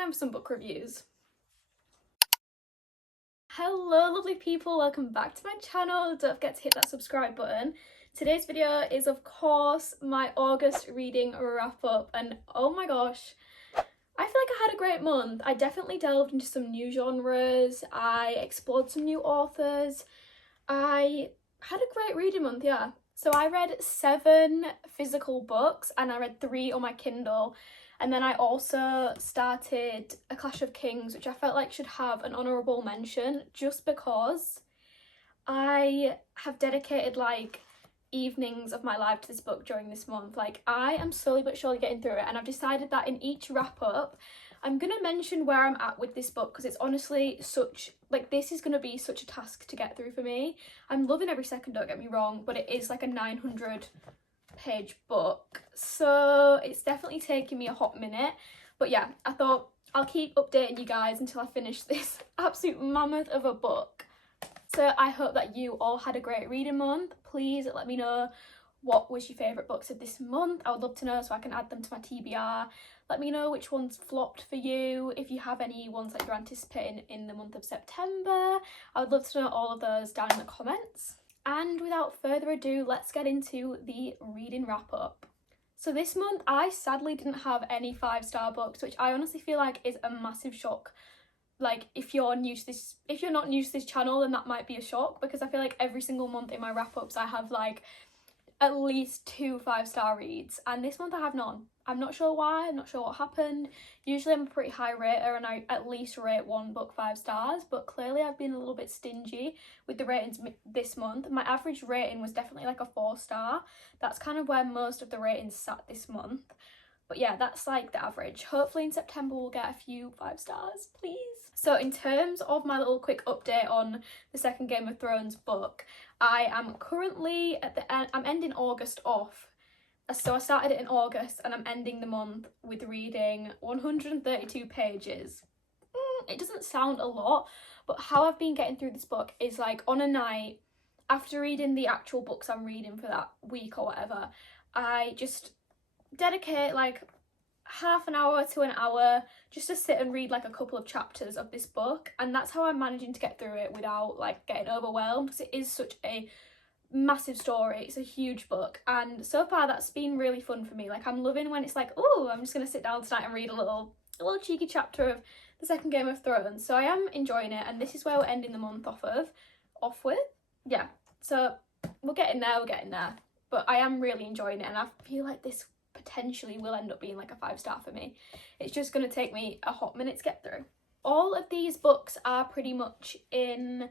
time for some book reviews. Hello lovely people, welcome back to my channel. Don't forget to hit that subscribe button. Today's video is of course my August reading wrap up, and oh my gosh, I feel like I had a great month. I definitely delved into some new genres, I explored some new authors, I had a great reading month, yeah. So I read 7 physical books and I read 3 on my Kindle. And then I also started A Clash of Kings, which I felt like should have an honourable mention just because I have dedicated like evenings of my life to this book during this month. Like, I am slowly but surely getting through it, and I've decided that in each wrap up I'm gonna mention where I'm at with this book, because it's honestly such, like, this is gonna be such a task to get through for me. I'm loving every second, don't get me wrong, but it is like a 900-page book, so it's definitely taking me a hot minute. But yeah, I thought I'll keep updating you guys until I finish this absolute mammoth of a book. So I hope that you all had a great reading month. Please let me know what was your favourite books of this month. I would love to know so I can add them to my TBR. Let me know which ones flopped for you, if you have any ones that you're anticipating in the month of September. I would love to know all of those down in the comments. And without further ado, let's get into the reading wrap up. So this month I sadly didn't have any 5-star books, which I honestly feel like is a massive shock. Like, if you're not new to this channel, then that might be a shock, because I feel like every single month in my wrap-ups I have like at least 2 5-star reads, and this month I have none. I'm not sure why, I'm not sure what happened. Usually I'm a pretty high rater and I at least rate one book 5 stars, but clearly I've been a little bit stingy with the ratings this month. My average rating was definitely like a 4-star. That's kind of where most of the ratings sat this month. But yeah, that's like the average. Hopefully in September we'll get a few 5 stars, please. So in terms of my little quick update on the second Game of Thrones book, I am currently at the end, I'm ending August off. So I started it in August and I'm ending the month with reading 132 pages. It doesn't sound a lot, but how I've been getting through this book is like on a night, after reading the actual books I'm reading for that week or whatever, I just dedicate like half an hour to an hour just to sit and read like a couple of chapters of this book, and that's how I'm managing to get through it without like getting overwhelmed, because it is such a massive story. It's a huge book, and so far that's been really fun for me. Like, I'm loving when it's like, oh, I'm just gonna sit down tonight and read a little cheeky chapter of the second Game of Thrones. So I am enjoying it, and this is where we're ending the month off with. Yeah, so we're getting there, but I am really enjoying it, and I feel like this potentially will end up being like a 5-star for me. It's just going to take me a hot minute to get through. All of these books are pretty much in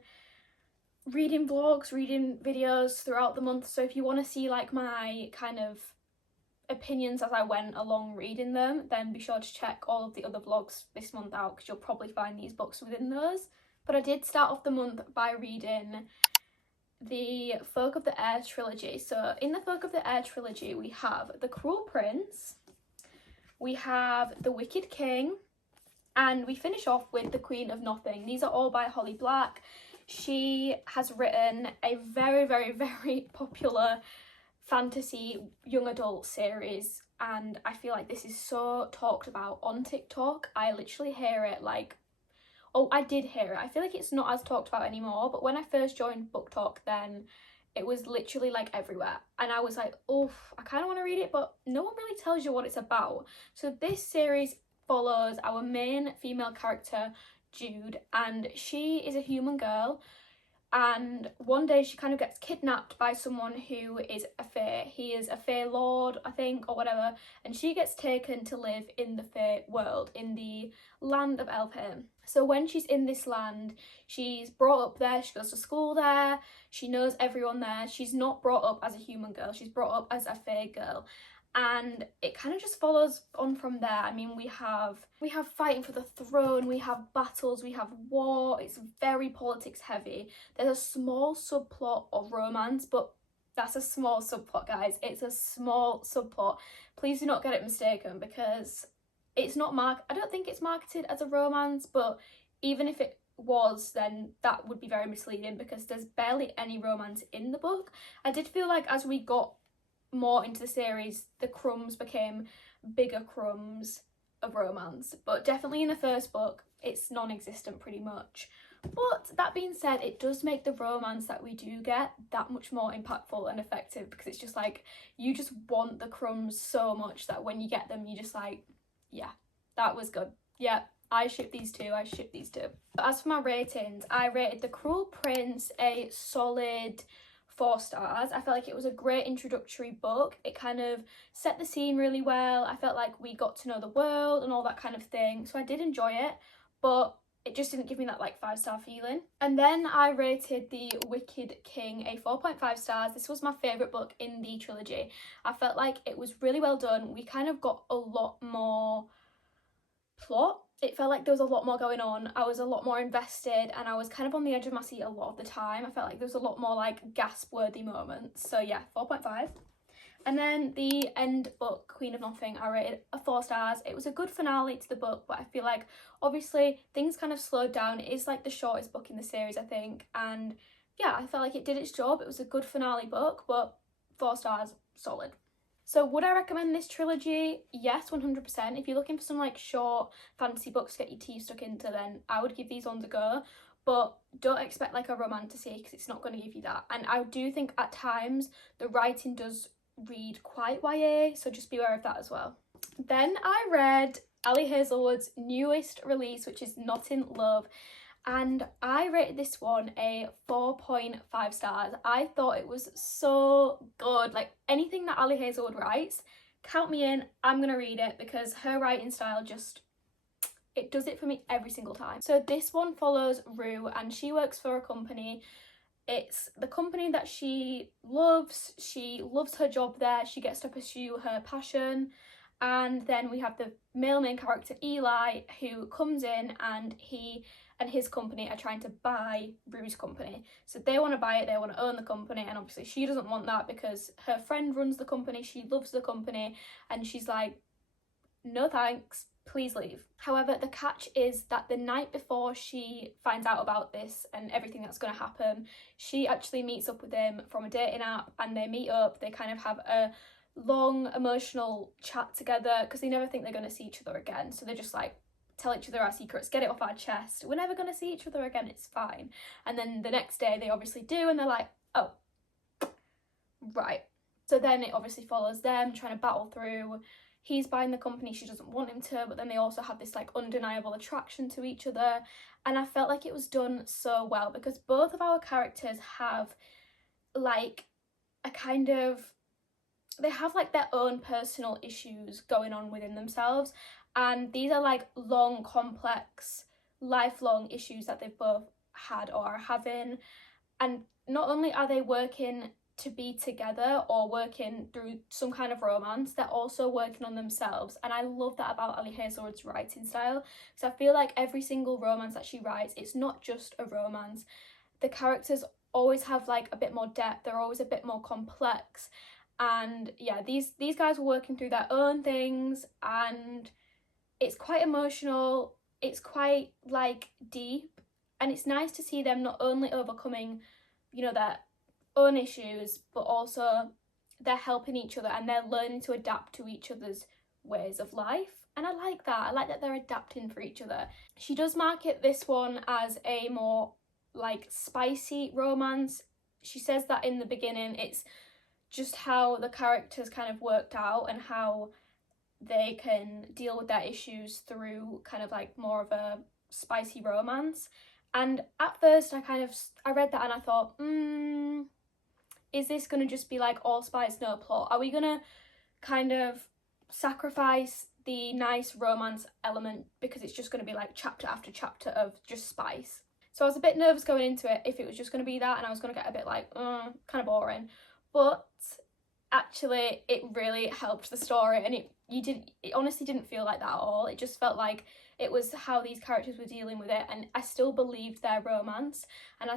reading vlogs, reading videos throughout the month, so if you want to see like my kind of opinions as I went along reading them, then be sure to check all of the other vlogs this month out, because you'll probably find these books within those. But I did start off the month by reading the Folk of the Air Trilogy. So in the Folk of the Air Trilogy we have The Cruel Prince, we have The Wicked King, and we finish off with The Queen of Nothing. These are all by Holly Black. She has written a very, very, very popular fantasy young adult series, and I feel like this is so talked about on TikTok. I literally hear it like, oh, I did hear it. I feel like it's not as talked about anymore, but when I first joined Book Talk, then it was literally like everywhere. And I was like, oh, I kind of want to read it, but no one really tells you what it's about. So this series follows our main female character, Jude, and she is a human girl. And one day she kind of gets kidnapped by someone who is a fae. He is a fae lord, I think, or whatever, and she gets taken to live in the fae world, in the land of Elfhame. So when she's in this land, she's brought up there, she goes to school there, she knows everyone there. She's not brought up as a human girl, she's brought up as a fae girl. And it kind of just follows on from there. I mean, we have fighting for the throne, we have battles, we have war. It's very politics heavy. There's a small subplot of romance, but that's a small subplot, guys. It's a small subplot. Please do not get it mistaken, because it's not I don't think it's marketed as a romance, but even if it was, then that would be very misleading, because there's barely any romance in the book. I did feel like as we got more into the series, the crumbs became bigger crumbs, of romance, but definitely in the first book it's non-existent pretty much. But that being said, it does make the romance that we do get that much more impactful and effective, because it's just like, you just want the crumbs so much that when you get them, you just like, yeah, that was good. Yeah, I ship these two, I ship these two. But as for my ratings, I rated The Cruel Prince a solid 4 stars. I felt like it was a great introductory book. It kind of set the scene really well. I felt like we got to know the world and all that kind of thing, so I did enjoy it, but it just didn't give me that like 5-star feeling. And then I rated The Wicked King a 4.5 stars. This was my favourite book in the trilogy. I felt like it was really well done. We kind of got a lot more plot. It felt like there was a lot more going on. I was a lot more invested, and I was kind of on the edge of my seat a lot of the time. I felt like there was a lot more like gasp worthy moments. So yeah, 4.5. And then the end book, Queen of Nothing, I rated a 4 stars. It was a good finale to the book, but I feel like obviously things kind of slowed down. It is like the shortest book in the series, I think, and yeah, I felt like it did its job. It was a good finale book, but 4 stars, solid. So would I recommend this trilogy? Yes, 100%. If you're looking for some like short fantasy books to get your teeth stuck into, then I would give these ones a go. But don't expect like a romantasy, because it's not going to give you that. And I do think at times the writing does read quite YA, so just be aware of that as well. Then I read Ali Hazelwood's newest release, which is Not in Love, and I rated this one a 4.5 stars. I thought it was so good. Like, anything that Ali Hazelwood writes, count me in. I'm gonna read it, because her writing style just, it does it for me every single time. So this one follows Rue, and she works for a company. It's the company that she loves her job there, she gets to pursue her passion. And then we have the male main character Eli, who comes in, and he and his company are trying to buy Rue's company. So they want to buy it, they want to own the company, and obviously she doesn't want that because her friend runs the company, she loves the company, and she's like, no thanks, please leave. However, the catch is that the night before she finds out about this and everything that's going to happen, she actually meets up with him from a dating app, and they meet up, they kind of have a long emotional chat together, because they never think they're going to see each other again. So they're just like, tell each other our secrets, get it off our chest, we're never going to see each other again, it's fine. And then the next day they obviously do, and they're like, oh, right. So then it obviously follows them trying to battle through. He's buying the company, she doesn't want him to, but then they also have this like undeniable attraction to each other. And I felt like it was done so well, because both of our characters have like a kind of, they have like their own personal issues going on within themselves, and these are like long, complex, lifelong issues that they've both had or are having. And not only are they working to be together or working through some kind of romance, they're also working on themselves. And I love that about Ali Hazelwood's writing style, because I feel like every single romance that she writes, it's not just a romance. The characters always have like a bit more depth, they're always a bit more complex. And yeah, these guys were working through their own things, and it's quite emotional, it's quite like deep, and it's nice to see them not only overcoming, you know, their own issues, but also they're helping each other and they're learning to adapt to each other's ways of life. And I like that they're adapting for each other. She does market this one as a more like spicy romance. She says that in the beginning, it's just how the characters kind of worked out and how they can deal with their issues through kind of like more of a spicy romance. And at first I read that and I thought, is this going to just be like all spice, no plot? Are we going to kind of sacrifice the nice romance element because it's just going to be like chapter after chapter of just spice? So I was a bit nervous going into it if it was just going to be that, and I was going to get a bit like, kind of boring. But actually it really helped the story, and it honestly didn't feel like that at all. It just felt like it was how these characters were dealing with it, and I still believed their romance, and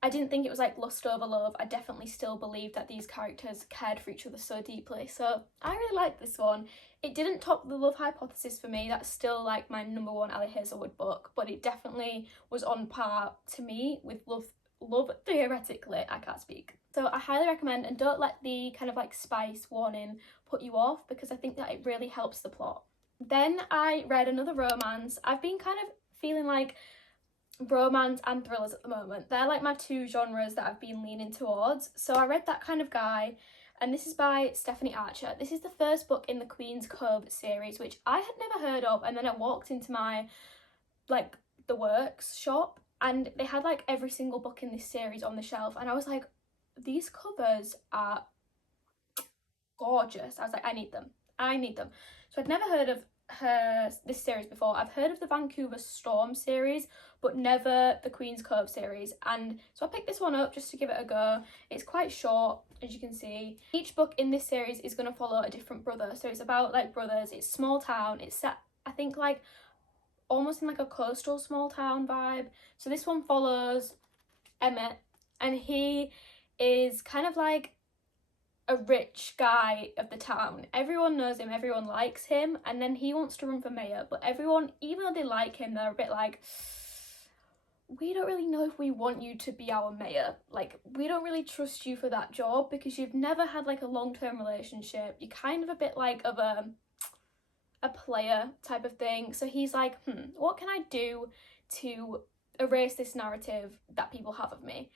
I didn't think it was like lust over love. I definitely still believed that these characters cared for each other so deeply. So I really liked this one. It didn't top The Love Hypothesis for me. That's still like my number one Ali Hazelwood book, but it definitely was on par to me with Love Theoretically. I can't speak. So I highly recommend, and don't let the kind of like spice warning put you off, because I think that it really helps the plot. Then I read another romance. I've been kind of feeling like romance and thrillers at the moment. They're like my two genres that I've been leaning towards. So I read That Kind of Guy, and this is by Stephanie Archer. This is the first book in the Queen's Cove series, which I had never heard of, and then I walked into my, like, the works shop, and they had like every single book in this series on the shelf, and I was like, these covers are gorgeous. I was like, I need them. So I'd never heard of this series before. I've heard of the Vancouver Storm series, but never the Queen's Cove series, and so I picked this one up just to give it a go. It's quite short, as you can see. Each book in this series is going to follow a different brother, so it's about like brothers. It's small town. It's set, I think, like almost in like a coastal small town vibe. So this one follows Emmett, and he is kind of like a rich guy of the town. Everyone knows him, everyone likes him, and then he wants to run for mayor, but everyone, even though they like him, they're a bit like, we don't really know if we want you to be our mayor. Like, we don't really trust you for that job because you've never had like a long-term relationship. You're kind of a bit like of a player type of thing. So he's like, what can I do to erase this narrative that people have of me?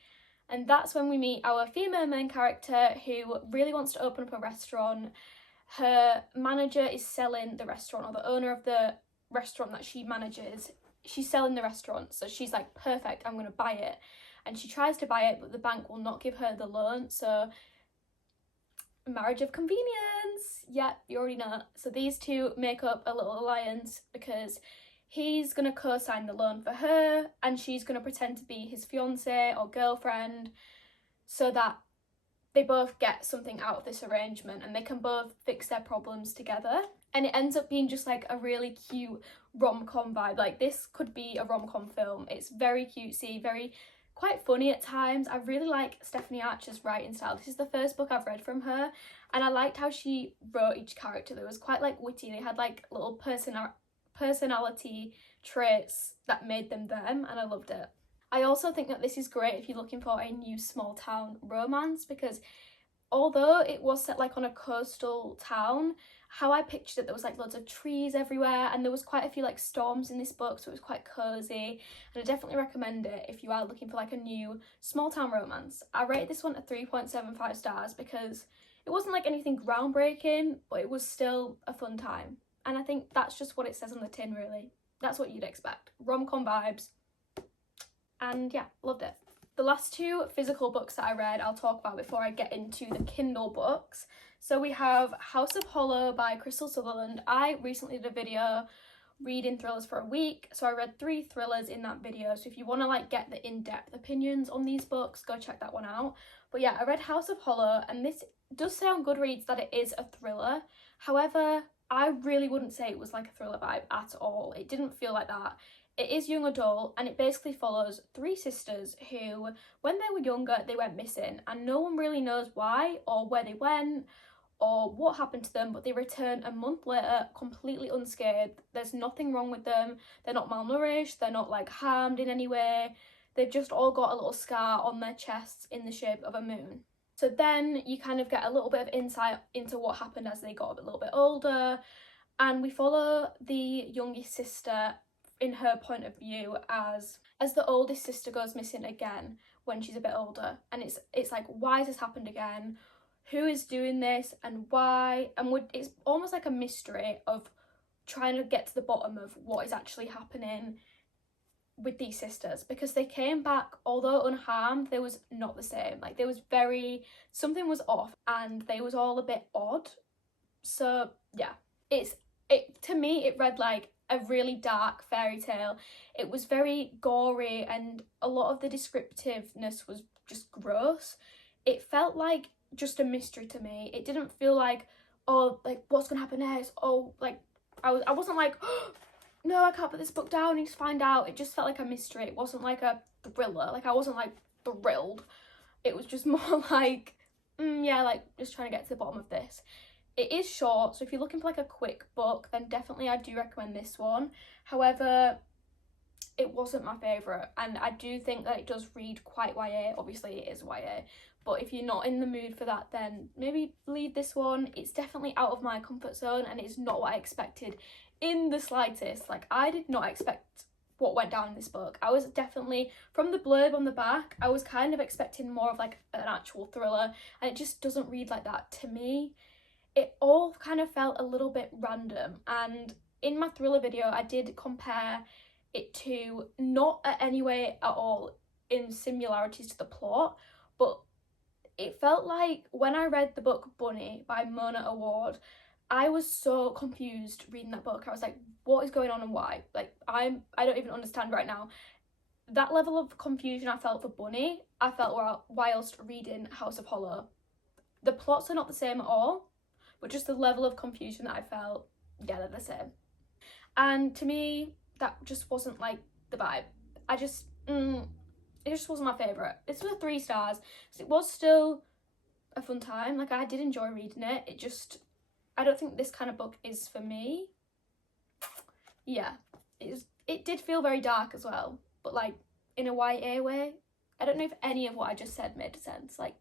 And that's when we meet our female main character who really wants to open up a restaurant. Her manager is selling the restaurant, or the owner of the restaurant that she manages, she's selling the restaurant. So she's like, perfect, I'm going to buy it. And she tries to buy it, but the bank will not give her the loan. So marriage of convenience. Yeah, you already know. So these two make up a little alliance because he's going to co-sign the loan for her, and she's going to pretend to be his fiance or girlfriend, so that they both get something out of this arrangement and they can both fix their problems together. And it ends up being just like a really cute rom-com vibe. Like, this could be a rom-com film. It's very cutesy, very quite funny at times. I really like Stephanie Archer's writing style. This is the first book I've read from her, and I liked how she wrote each character. They was quite like witty. They had like little personality traits that made them them, and I loved it. I also think that this is great if you're looking for a new small town romance, because although it was set like on a coastal town, how I pictured it, there was like loads of trees everywhere, and there was quite a few like storms in this book, so it was quite cozy, and I definitely recommend it if you are looking for like a new small town romance. I rated this one at 3.75 stars because it wasn't like anything groundbreaking, but it was still a fun time. And I think that's just what it says on the tin, really. That's what you'd expect. Rom-com vibes. And yeah, loved it. The last two physical books that I read, I'll talk about before I get into the Kindle books. So we have House of Hollow by Crystal Sutherland. I recently did a video reading thrillers for a week, so I read 3 thrillers in that video. So if you want to like get the in-depth opinions on these books, go check that one out. But yeah, I read House of Hollow, and this does say on Goodreads that it is a thriller. However, I really wouldn't say it was like a thriller vibe at all. It didn't feel like that. It is young adult, and it basically follows 3 sisters who, when they were younger, they went missing, and no one really knows why or where they went or what happened to them, but they return a month later completely unscathed. There's nothing wrong with them. They're not malnourished. They're not like harmed in any way. They've just all got a little scar on their chests in the shape of a moon. So then you kind of get a little bit of insight into what happened as they got a little bit older, and we follow the youngest sister in her point of view as the oldest sister goes missing again when she's a bit older, and it's like, why has this happened again? Who is doing this and why? And it's almost like a mystery of trying to get to the bottom of what is actually happening with these sisters, because they came back, although unharmed, they was not the same. Like, there was something was off, and they was all a bit odd. So yeah, to me it read like a really dark fairy tale. It was very gory, and a lot of the descriptiveness was just gross. It felt like just a mystery to me. It didn't feel like, oh, like, what's gonna happen next? Oh, like, I wasn't like, oh, no, I can't put this book down, I need to find out. It just felt like a mystery. It wasn't like a thriller. Like, I wasn't like thrilled. It was just more like, yeah, like, just trying to get to the bottom of this. It is short, so if you're looking for like a quick book, then definitely I do recommend this one. However, it wasn't my favourite, and I do think that it does read quite YA. Obviously it is YA, but if you're not in the mood for that, then maybe leave this one. It's definitely out of my comfort zone, and it's not what I expected in the slightest. Like, I did not expect what went down in this book. I was definitely, from the blurb on the back, I was kind of expecting more of like an actual thriller, and it just doesn't read like that to me. It all kind of felt a little bit random, and in my thriller video I did compare it to, not at any way at all in similarities to the plot, but it felt like when I read the book Bunny by Mona Award, I was so confused reading that book. I was like, what is going on and why? Like, I don't even understand right now. That level of confusion I felt for Bunny, I felt whilst reading House of Hollow. The plots are not the same at all, but just the level of confusion that I felt, yeah, they're the same. And to me, that just wasn't like the vibe. It just wasn't my favourite. This was a 3 stars, because it was still a fun time. Like, I did enjoy reading it. It just, I don't think this kind of book is for me. Yeah, it did feel very dark as well, but like in a YA way. I don't know if any of what I just said made sense. Like,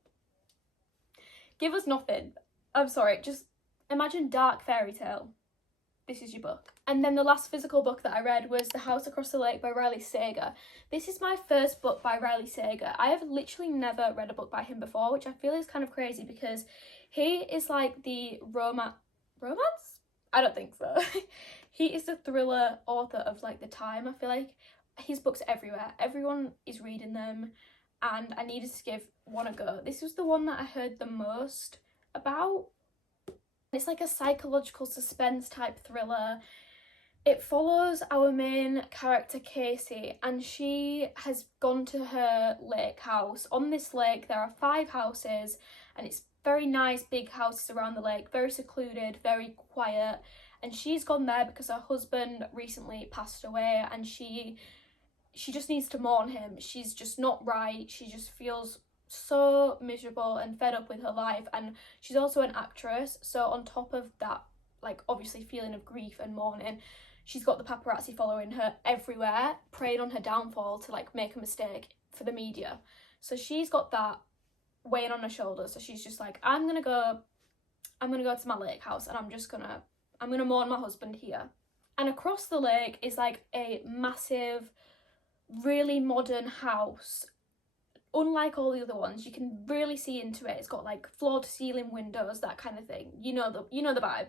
give us nothing. I'm sorry, just imagine dark fairy tale. This is your book. And then the last physical book that I read was The House Across the Lake by Riley Sager. This is my first book by Riley Sager. I have literally never read a book by him before, which I feel is kind of crazy because he is like the romance? I don't think so. He is the thriller author of like the time. I feel like his books are everywhere. Everyone is reading them, and I needed to give one a go. This was the one that I heard the most about. It's like a psychological suspense type thriller. It follows our main character Casey, and she has gone to her lake house. On this lake there are 5 houses, and it's very nice big houses around the lake, very secluded, very quiet. And she's gone there because her husband recently passed away, and she just needs to mourn him. She's just not right. She just feels so miserable and fed up with her life, and she's also an actress, so on top of that, like, obviously feeling of grief and mourning, she's got the paparazzi following her everywhere, preying on her downfall to like make a mistake for the media. So she's got that weighing on her shoulders, so she's just like, I'm gonna go to my lake house, and I'm gonna mourn my husband here. And across the lake is like a massive, really modern house. Unlike all the other ones, you can really see into it. It's got like floor to ceiling windows, that kind of thing. You know the vibe.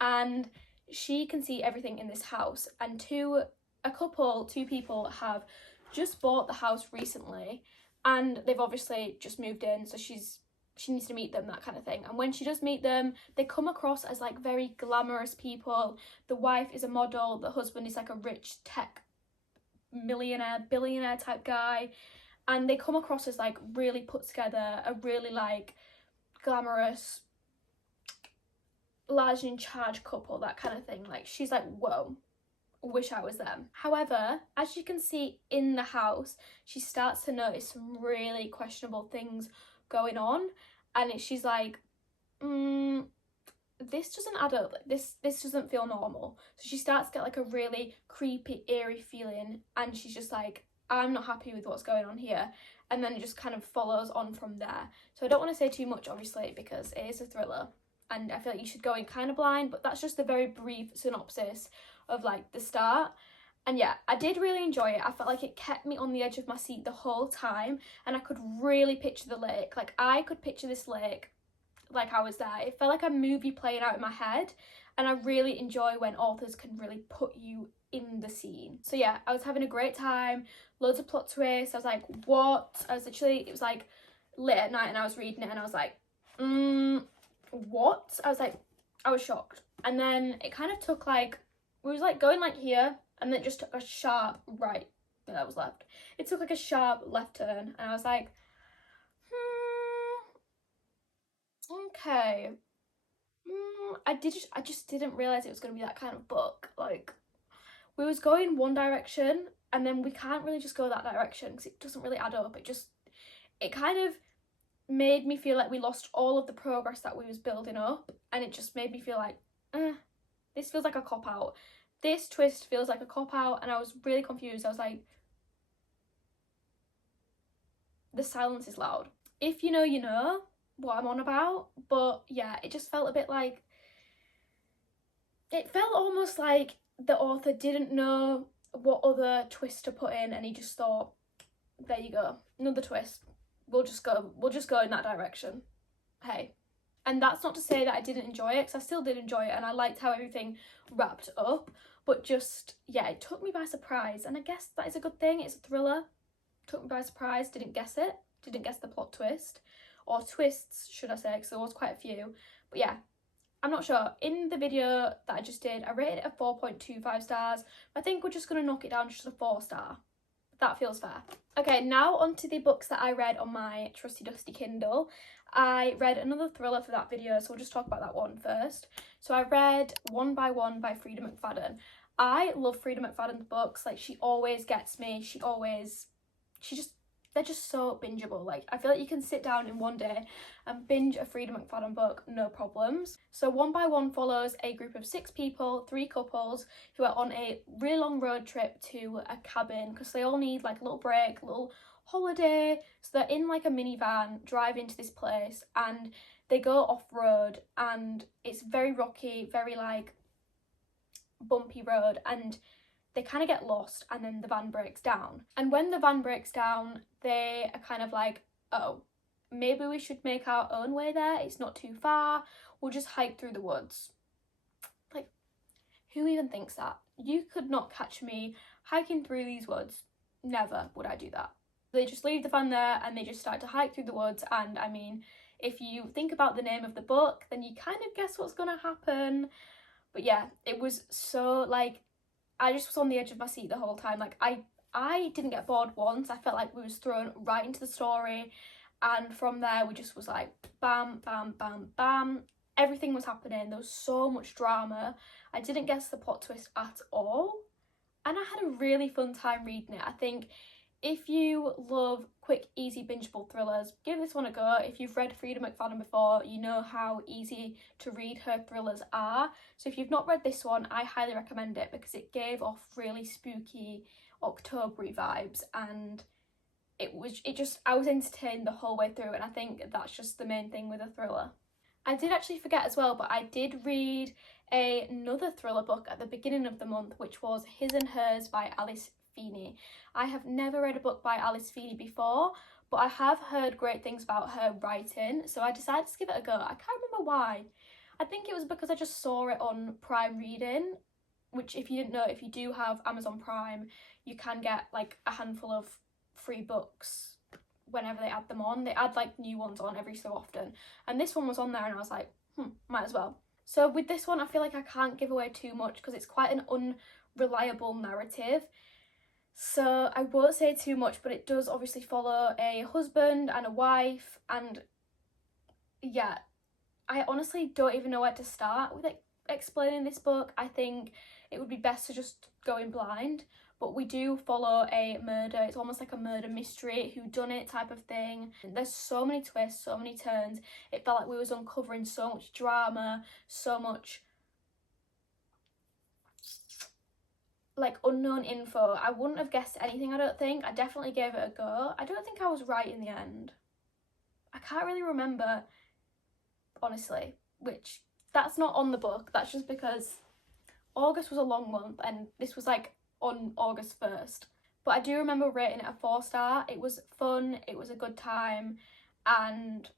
And she can see everything in this house. And two people have just bought the house recently, and they've obviously just moved in, so she needs to meet them, that kind of thing. And when she does meet them, they come across as like very glamorous people. The wife is a model, the husband is like a rich tech billionaire type guy. And they come across as like really put together, a really like glamorous, large in charge couple, that kind of thing. Like, she's like, whoa, wish I was them. However, as you can see in the house, she starts to notice some really questionable things going on, and she's like, this doesn't add up. This doesn't feel normal. So she starts to get like a really creepy, eerie feeling, and she's just like, I'm not happy with what's going on here. And then it just kind of follows on from there. So I don't want to say too much, obviously, because it is a thriller, and I feel like you should go in kind of blind, but that's just a very brief synopsis of like the start. And yeah, I did really enjoy it. I felt like it kept me on the edge of my seat the whole time, and I could really picture the lake. Like, I could picture this lake like I was there. It felt like a movie playing out in my head, and I really enjoy when authors can really put you in the scene. So yeah, I was having a great time, loads of plot twists. I was like, what? It was like late at night, and I was reading it, and I was like, what? I was shocked. And then it kind of took like, we was like going like here, and then it just took a sharp right that was left. It took like a sharp left turn, and I was like, okay. I just didn't realise it was going to be that kind of book. Like, we was going one direction, and then we can't really just go that direction because it doesn't really add up. It kind of made me feel like we lost all of the progress that we was building up, and it just made me feel like, this feels like a cop-out. This twist feels like a cop-out, and I was really confused. I was like, the silence is loud. If you know what I'm on about. But yeah, it just felt a bit like, it felt almost like the author didn't know what other twist to put in, and he just thought, there you go, another twist, we'll just go in that direction. Hey. And that's not to say that I didn't enjoy it, because I still did enjoy it and I liked how everything wrapped up, but just, yeah, it took me by surprise, and I guess that is a good thing. It's a thriller. Took me by surprise, didn't guess it, didn't guess the plot twist, or twists should I say, because there was quite a few. But yeah, I'm not sure. In the video that I just did, I rated it a 4.25 stars. I think we're just going to knock it down just a 4-star. That feels fair. Okay, now on to the books that I read on my trusty dusty Kindle. I read another thriller for that video, so we'll just talk about that one first. So I read One by One by Frida McFadden. I love Frida McFadden's books. Like, she always gets me. They're just so bingeable. Like, I feel like you can sit down in one day and binge a Frida McFadden book, no problems. So One by One follows a group of 6 people, 3 couples, who are on a really long road trip to a cabin because they all need like a little break, a little holiday. So they're in like a minivan driving to this place, and they go off-road, and it's very rocky, very like bumpy road, and they kind of get lost, and then the van breaks down. And when the van breaks down, they are kind of like, oh, maybe we should make our own way there. It's not too far. We'll just hike through the woods. Like, who even thinks that? You could not catch me hiking through these woods. Never would I do that. They just leave the van there and they just start to hike through the woods. And I mean, if you think about the name of the book, then you kind of guess what's gonna happen. But yeah, it was so like, I just was on the edge of my seat the whole time. Like, I didn't get bored once. I felt like we was thrown right into the story, and from there we just was like bam, bam, bam, bam. Everything was happening. There was so much drama. I didn't guess the plot twist at all, and I had a really fun time reading it. I think if you love quick, easy, bingeable thrillers, give this one a go. If you've read Frida McFadden before, you know how easy to read her thrillers are. So if you've not read this one, I highly recommend it because it gave off really spooky, October-y vibes, and I was entertained the whole way through, and I think that's just the main thing with a thriller. I did actually forget as well, but I did read another thriller book at the beginning of the month, which was His and Hers by Alice Feeney. I have never read a book by Alice Feeney before, but I have heard great things about her writing, so I decided to give it a go. I can't remember why. I think it was because I just saw it on Prime Reading, which, if you didn't know, if you do have Amazon Prime, you can get like a handful of free books whenever they add them on. They add like new ones on every so often, and this one was on there and I was like, might as well. So with this one, I feel like I can't give away too much because it's quite an unreliable narrative. So I won't say too much, but it does obviously follow a husband and a wife, and yeah, I honestly don't even know where to start with explaining this book. I think it would be best to just go in blind, but we do follow a murder. It's almost like a murder mystery, whodunit type of thing. There's so many twists, so many turns. It felt like we was uncovering so much drama, so much like unknown info. I wouldn't have guessed anything, I don't think. I definitely gave it a go. I don't think I was right in the end. I can't really remember, honestly, which that's not on the book. That's just because August was a long month and this was like on August 1st. But I do remember rating it a 4-star. It was fun, it was a good time, and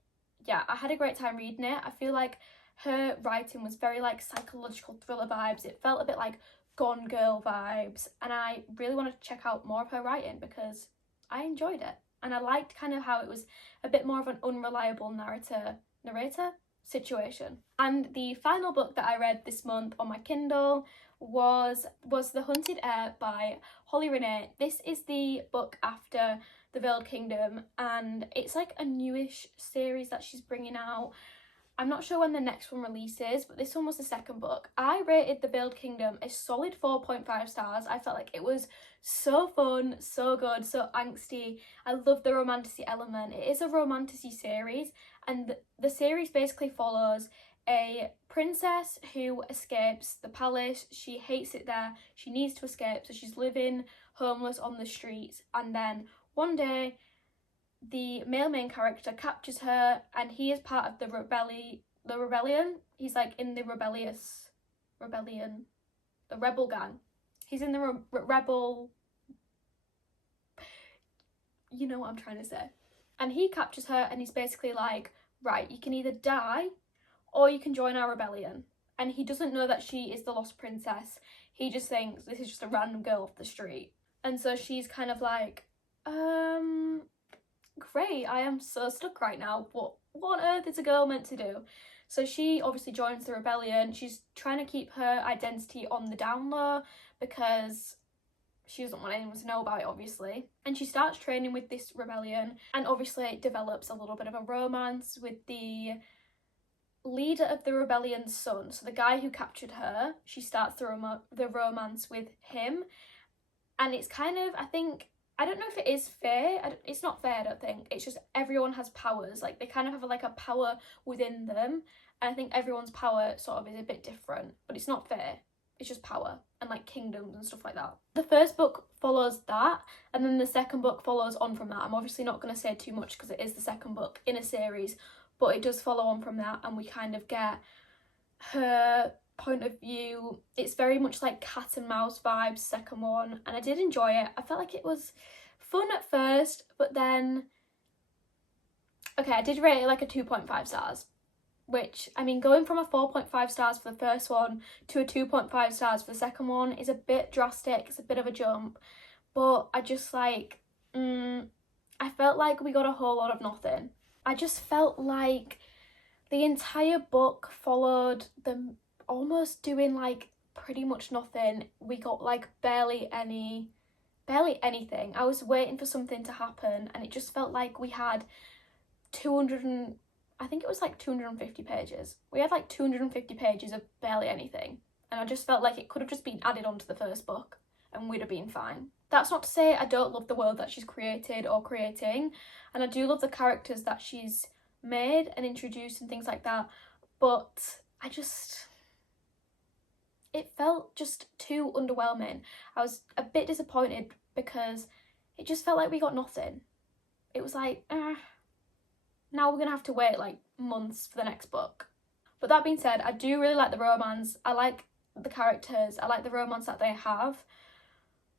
yeah, I had a great time reading it. I feel like her writing was very like psychological thriller vibes. It felt a bit like Gone Girl vibes, and I really wanted to check out more of her writing because I enjoyed it, and I liked kind of how it was a bit more of an unreliable narrator situation. And the final book that I read this month on my Kindle was The Hunted Heir by Holly Renee. This is the book after The Veiled Kingdom, and it's like a newish series that she's bringing out. I'm not sure when the next one releases, but this one was the second book. I rated The Veiled Kingdom a solid 4.5 stars. I felt like it was so fun, so good, so angsty. I love the romantasy element. It is a romantasy series, and the series basically follows a princess who escapes the palace. She hates it there. She needs to escape, so she's living homeless on the streets, and then one day the male main character captures her, and he is part of the rebellion. He's like in the rebellion. the rebel gang. He's in the rebel, you know what I'm trying to say. And he captures her and he's basically like, right, you can either die or you can join our rebellion. And he doesn't know that she is the lost princess. He just thinks this is just a random girl off the street. And so she's kind of like, great, I am so stuck right now. What on earth is a girl meant to do? So she obviously joins the rebellion. She's trying to keep her identity on the down low because she doesn't want anyone to know about it, obviously. And she starts training with this rebellion and obviously it develops a little bit of a romance with the leader of the rebellion's son. So the guy who captured her, she starts the romance with him. And it's kind of, I don't know if it is fair. It's not fair, I don't think. It's just everyone has powers. Like, they kind of have like a power within them. And I think everyone's power sort of is a bit different. But it's not fair. It's just power and like kingdoms and stuff like that. The first book follows that. And then the second book follows on from that. I'm obviously not going to say too much because it is the second book in a series. But it does follow on from that. And we kind of get her point of view. It's very much like cat and mouse vibes, second one, and I did enjoy it. I felt like it was fun at first, but then okay, I did rate it like a 2.5 stars, which, I mean, going from a 4.5 stars for the first one to a 2.5 stars for the second one is a bit drastic. It's a bit of a jump, but I just like I felt like we got a whole lot of nothing. I just felt like the entire book followed them almost doing like pretty much nothing. We got like barely anything. I was waiting for something to happen and it just felt like we had 250 pages. We had like 250 pages of barely anything, and I just felt like it could have just been added onto the first book and we'd have been fine. That's not to say I don't love the world that she's created or creating, and I do love the characters that she's made and introduced and things like that, but it felt just too underwhelming. I was a bit disappointed because it just felt like we got nothing. It was like, now we're gonna have to wait like months for the next book. But that being said, I do really like the romance. I like the characters. I like the romance that they have.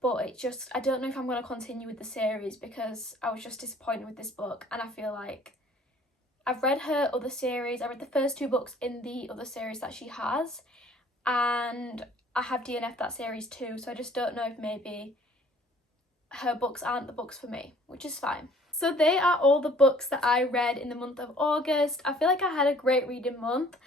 But it just, I don't know if I'm going to continue with the series because I was just disappointed with this book. And I feel like I've read her other series. I read the first 2 books in the other series that she has. And I have DNF'd that series too. So I just don't know if maybe her books aren't the books for me, which is fine. So they are all the books that I read in the month of August. I feel like I had a great reading month.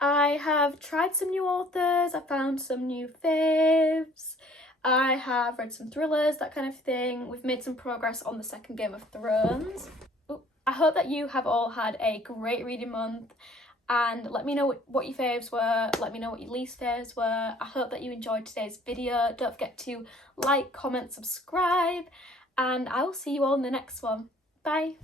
I have tried some new authors. I found some new faves. I have read some thrillers, that kind of thing. We've made some progress on the second Game of Thrones. I hope that you have all had a great reading month, and let me know what your faves were. Let me know what your least faves were. I hope that you enjoyed today's video. Don't forget to like, comment, subscribe, and I will see you all in the next one. Bye.